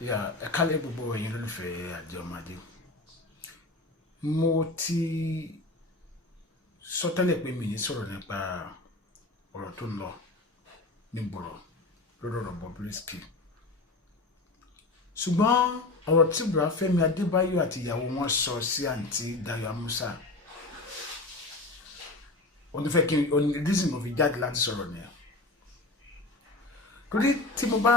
Yeah, ẹ kálẹ̀ gbogbo ẹ̀yin olólùfẹ́ Àjọmọ̀dé. Mo ti sọ tẹ́lẹ̀ pé mi ní sọ̀rọ̀ nípa ọ̀rọ̀ tó ń lọ nígboro lórí ọ̀rọ̀ Bobrisky. Ṣùgbọ́n ọ̀rọ̀ tí Fẹ́mi Adébáyò àti ìyàwó wọn sọ sí àǹtí Dayo Amusa, onífẹ́ kí reason mo fi jáde láti sọ̀rọ̀ nìyẹn. Torí tí mo bá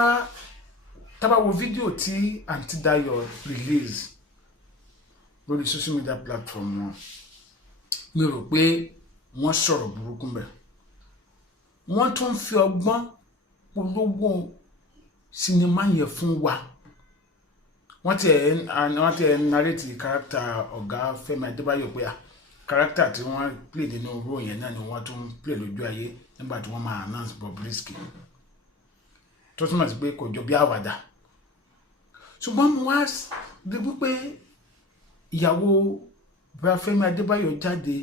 tábà wo fídíò tí àǹtí Dayo release lórí social media platform wọn, mi rò pé wọ́n sọ̀rọ̀ burúkú mbẹ̀. Wọ́n tún fi ọgbọ́n polówó sinimá yẹn fún wa. Wọ́n ti narrate character ọ̀gá Fẹ́mi Adébáyò pé character tí wọ́n play nínú role yẹn náà ni wọ́n tún play lójú ayé nígbà tí wọ́n máa announce Bobrisky. Tó túmọ̀ sí pé kò jọ bí àwàdà. Ṣùgbọ́n mo wá rí wípé ìyàwó Fẹ́mi Adébáyò jáde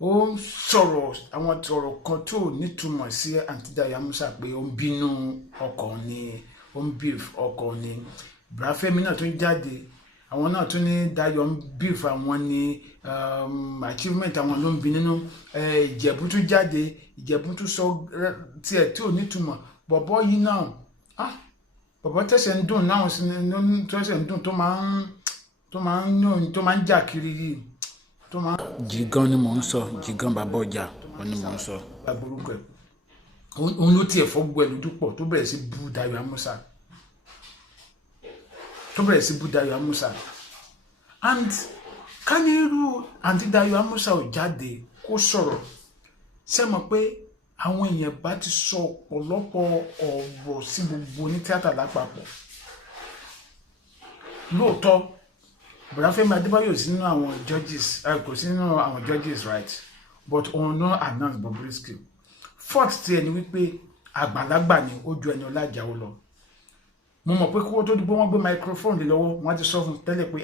ó ń sọ̀rọ̀ àwọn ọ̀rọ̀ kan tó nítumọ̀ sí àǹtí Dayo Amusa pé ó ń bínú ọkọ ni, ó ń beef ọkọ ni. Fẹ́mi náà tún jáde, àwọn náà tún ní Dayo ń beef àwọn ni, achievement àwọn ló ń bí nínú. Ìjẹ̀bú tún jáde, Ìjẹ̀bú tún sọ tiẹ̀ tí ò nítumọ̀. Bọ̀bọ́ yìí náà bọ̀bọ́ tẹ̀sẹ̀ ń dùn náà tẹ̀sẹ̀ ń dùn tó máa ń jà kiri yìí tó máa ń. Jìgan ni mò ń sọ, Jìgan bàbá ọjà ni mò ń sọ. Aburúkọ ẹ̀ òun ló tiẹ̀ fọ́ gbogbo ẹ̀ lójú pọ̀ tó bẹ̀rẹ̀ sí bú Dayo Amusa. And kánírú àǹtí Dayo Amusa ò jáde kó sọ̀rọ̀, ṣé mọ̀ pé àwọn èèyàn bá ti sọ ọ̀pọ̀lọpọ̀ ọ̀rọ̀ sí gbogbo ní tíátà lápapọ̀. Lóòótọ́ Fẹ́mi Adébáyò sínú àwọn judges, kò sínú àwọn judges, right, but òun náà announce Bobrisky. Fourth tí ẹni wípé àgbàlagbà ni ó ju ẹni Ọlájàwó lọ. Mo mọ̀ pé kó tó di pé wọ́n gbé microphone lé lọ́wọ́, wọ́n ti sọ fún tẹ́lẹ̀ pé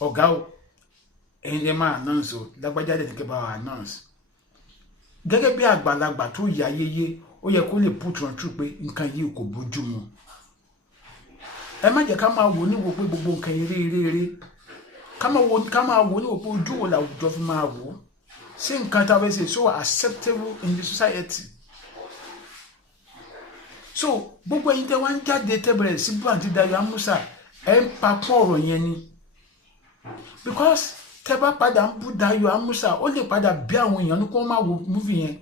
ọ̀gá o ẹ̀yin ẹ máa announce o, lágbájá dẹ̀ ní kẹ́ bá wa announce. Gẹ́gẹ́ bí àgbàlagbà tó yà yeye, ó yẹ kó lè put on true pé nǹkan yìí kò bójú mu. Ẹ má jẹ́ ká máa wò níwò pé gbogbo nǹkan eré ká máa wò níwò pé ojú wo làwùjọ fi máa wò. Ṣé nǹkan tá a fẹ́ ṣe so acceptable in the society? So gbogbo ẹ̀yin tẹ́ wá ń jáde tẹ́ bẹ̀rẹ̀ sí bú àǹtí Dayo Amusa, ẹ̀ ń papọ̀ ọ̀rọ̀ yẹn ni. Because tẹ́ bá padà ń bú Dayo Amusa, ó lè padà bí àwọn èèyàn ní kó má wo múfì yẹn.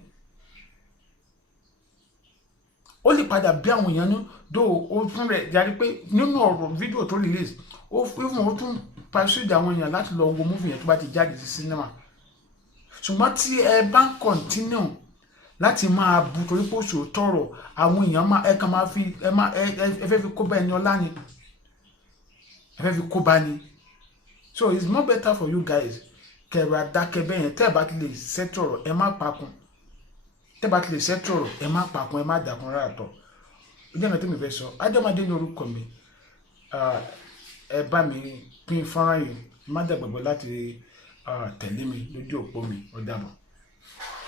Ó lè padà bí àwọn èèyàn ní dó o tún rẹ̀ yàrí pé nínú ọ̀rọ̀ fídíò tó release ó tún persuade àwọn èèyàn láti lọ wo múfì yẹn tó bá ti jáde sí cinema. Ṣùgbọ́n tí ẹ bá ń continue láti máa bú torí pé ó sòótọ́ ọ̀rọ̀, àwọn èèyàn ẹ kàn máa fi ẹ fẹ́ fi kó bá ẹni ọlá ni, ẹ fẹ́ fi kó bá ni. So it's more better for you guys kẹrù adákẹ́ bẹ́ẹ̀ yẹn. Tẹ́ ẹ bá ti lè settle ọ̀rọ̀ ẹ má pakun, tẹ́ ẹ bá ti lè settle ọ̀rọ̀ ẹ má pakun, ẹ má dàkun rárá tọ̀. Ó jẹ́ nǹkan tí mi fẹ́ sọ. Àjọmọ̀dé ní orúkọ mi. Ẹ bá mi pín fọ́nrán yìí, má dàgbàgbọ́ láti tẹ̀lé mi lójú òpó mi. Ó dàbọ̀.